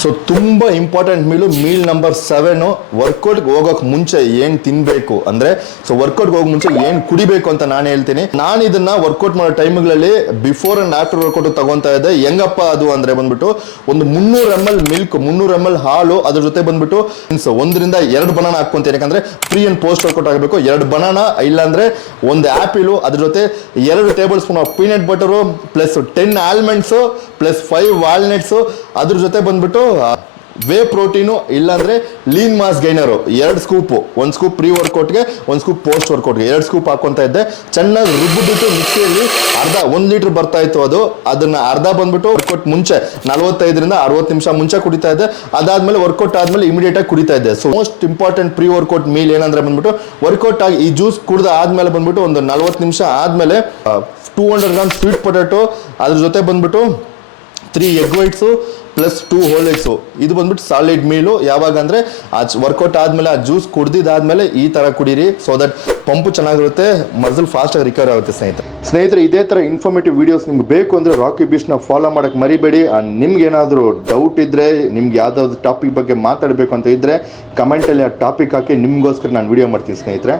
So ತುಂಬ important meal number 7 ವರ್ಕೌಟ್ಗೆ ಹೋಗೋಕೆ ಮುಂಚೆ ಏನು ತಿನ್ನಬೇಕು ಅಂದರೆ ವರ್ಕೌಟ್ಗೆ ಹೋಗೋ ಮುಂಚೆ ಏನು ಕುಡಿಬೇಕು ಅಂತ ನಾನು ಹೇಳ್ತೀನಿ. ನಾನು ಇದನ್ನ ವರ್ಕೌಟ್ ಮಾಡೋ ಟೈಮ್ಗಳಲ್ಲಿ ಬಿಫೋರ್ ಅಂಡ್ ಆಫ್ಟರ್ ವರ್ಕೌಟ್ ತಗೊಂತಾ ಇದ್ದೆ. ಹೆಂಗಪ್ಪ ಅದು ಅಂದರೆ ಬಂದ್ಬಿಟ್ಟು ಒಂದು 300 ml ಮಿಲ್ಕ್, 300 ml ಹಾಲು, ಅದ್ರ ಜೊತೆ ಬಂದ್ಬಿಟ್ಟು 1 ರಿಂದ 2 ಬನಾನಾ ಹಾಕ್ಕೊಂತೀನಿ. ಯಾಕಂದ್ರೆ ಪ್ರೀ ಅಂಡ್ ಪೋಸ್ಟ್ ವರ್ಕೌಟ್ ಆಗಬೇಕು. 2 ಬನಾನಾ ಇಲ್ಲಾಂದ್ರೆ 1 ಆ್ಯಪಿಲು, ಅದ್ರ ಜೊತೆ 2 tablespoon of peanut butter plus 10 almonds plus 5 walnuts, ಅದ್ರ ಜೊತೆ ಬಂದ್ಬಿಟ್ಟು ವೇ ಪ್ರೋಟೀನು ಇಲ್ಲಾಂದ್ರೆ lean mass gainer 2 scoop, 1 scoop pre ವರ್ಕೌಟ್ಗೆ 1 ಸ್ಕೂಪ್ ಪೋಸ್ಟ್ ವರ್ಕೌಟ್ಗೆ 2 ಸ್ಕೂಪ್ ಹಾಕೊಂತ ಇದ್ದೆ. ಚೆನ್ನಾಗಿ ರುಬ್ಬಿಟ್ಟು ಮಿಕ್ಸಿಯಲ್ಲಿ ಅರ್ಧ 1 ಲೀಟರ್ ಬರ್ತಾ ಇತ್ತು ಅದು. ಅದನ್ನ ಅರ್ಧ ಬಂದ್ಬಿಟ್ಟು ವರ್ಕೌಟ್ ಮುಂಚೆ 45 ರಿಂದ 60 ನಿಮಿಷ ಮುಂಚೆ ಕುಡಿತಾ ಇದ್ದೆ. ಅದಾದ್ಮೇಲೆ ವರ್ಕೌಟ್ ಆದ್ಮೇಲೆ ಇಮಿಡಿಯೇಟ್ ಆಗಿ ಕುಡಿತಾ ಇದ್ದೆ. So most important pre workout meal ಏನಂದ್ರೆ ಬಂದ್ಬಿಟ್ಟು ವರ್ಕೌಟ್ ಆಗಿ ಈ ಜ್ಯೂಸ್ ಕುಡ್ದ ಆದ್ಮೇಲೆ ಬಂದ್ಬಿಟ್ಟು ಒಂದು 40 ನಿಮಿಷ ಆದ್ಮೇಲೆ 200 ಗ್ರಾಮ್ ಸ್ವೀಟ್ ಪೊಟ್ಯಾಟೊ, ಅದ್ರ ಜೊತೆ ಬಂದ್ಬಿಟ್ಟು 3 egg whites plus 2 whole eggs. ಇದು ಬಂದ್ಬಿಟ್ಟು ಸಾಲಿಡ್ ಮೀಲು. ಯಾವಾಗ ಅಂದರೆ ಆ ವರ್ಕೌಟ್ ಆದಮೇಲೆ ಆ ಜ್ಯೂಸ್ ಕುಡ್ದಿದ್ದಾದ್ಮೇಲೆ ಈ ಥರ ಕುಡೀರಿ. ಸೊ ದಟ್ ಪಂಪು ಚೆನ್ನಾಗಿರುತ್ತೆ, ಮಸಲ್ ಫಾಸ್ಟಾಗಿ ರಿಕವರ್ ಆಗುತ್ತೆ ಸ್ನೇಹಿತರೆ. ಇದೇ ಥರ ಇನ್ಫಾರ್ಮೇಟಿವ್ ವೀಡಿಯೋಸ್ ನಿಮ್ಗೆ ಬೇಕು ಅಂದರೆ ರಾಕಿ ಬೀಚ್ನ ಫಾಲೋ ಮಾಡೋಕ್ಕೆ ಮರಿಬೇಡಿ. ನಿಮ್ಗೆ ಏನಾದರೂ ಡೌಟ್ ಇದ್ದರೆ, ನಿಮ್ಗೆ ಯಾವುದಾದ್ರು ಟಾಪಿಕ್ ಬಗ್ಗೆ ಮಾತಾಡಬೇಕು ಅಂತ ಇದ್ದರೆ ಕಮೆಂಟಲ್ಲಿ ಆ ಟಾಪಿಕ್ ಹಾಕಿ ನಿಮಗೋಸ್ಕರ ನಾನು ವಿಡಿಯೋ ಮಾಡ್ತೀನಿ ಸ್ನೇಹಿತರೆ.